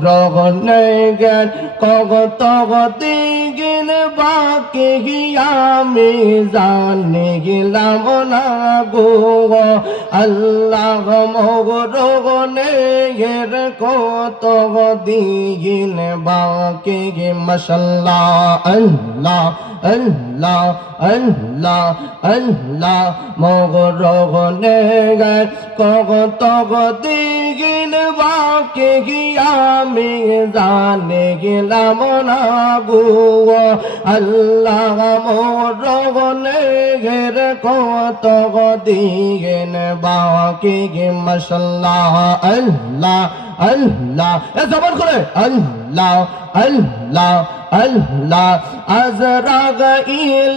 গ্রহণে জ্ঞান কগত দিগিন বাকি আমি জানি গেলাম না গো। আল্লাহ মগরগনে এর কত দিগিন বাকি গে মশাল্লা আল্লাহ আল্লাহ আল্লাহ আল্লাহ। মগরগনে জ্ঞান কগত দিগিন বাকি আমি জানে গেলাম না গো আল্লাহ মোরগনে ঘের কত দিগেন বাকি গে মশাল্লা আল্লাহ আল্লাহ। এ জবর করে আল্লাহ আল্লাহ আল্লাহ। আজরাগ ইল্লাগ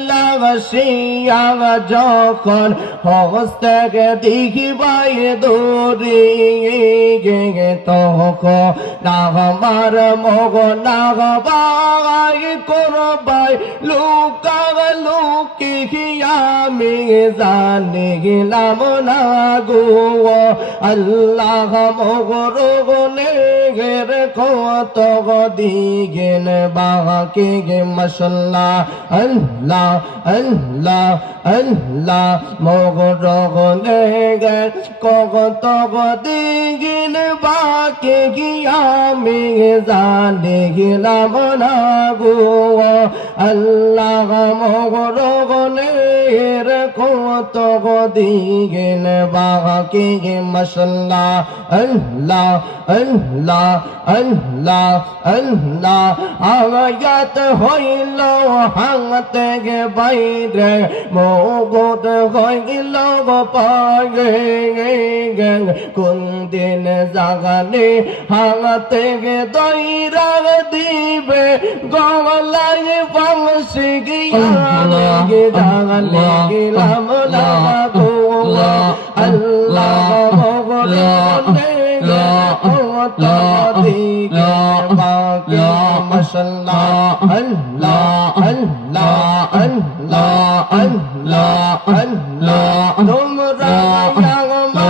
শিয়াগ যখন দিঘি বাই দৌড়ে গে গে তখ নাগমার মগ নাগ বাই করবাই। লুকাগ লুকি আমি জানি গেলাম না গো। আল্লাহ মগর গনে গের কত দিগেন বাকি গে মশাল্লা আল্লাহ আল্লাহ আল্লাহ মগর গনে গের কত দিগিন বাকি গিয়ামি জানি গেলাম না গো। আল্লাহ মগর গনে এর কত দিগিন বাকি গে মশাল্লা আল্লাহ আল্লাহ আল্লাহ আল্লাহ। আয়াত হইল হাঙতে গে বাইরে মগত হইল পাগে কোন দিন জাগানে হাঙতে গে দইরা দিবে, গলায় বাংশি গিয়া গে জাগালে গেলাম লাগো আল্লাহ মগরে মাশাল্লাহ আল্লাহ আল্লাহ আল্লাহ আল্লাহ আল্লাহ তোমরা ইয়াগমা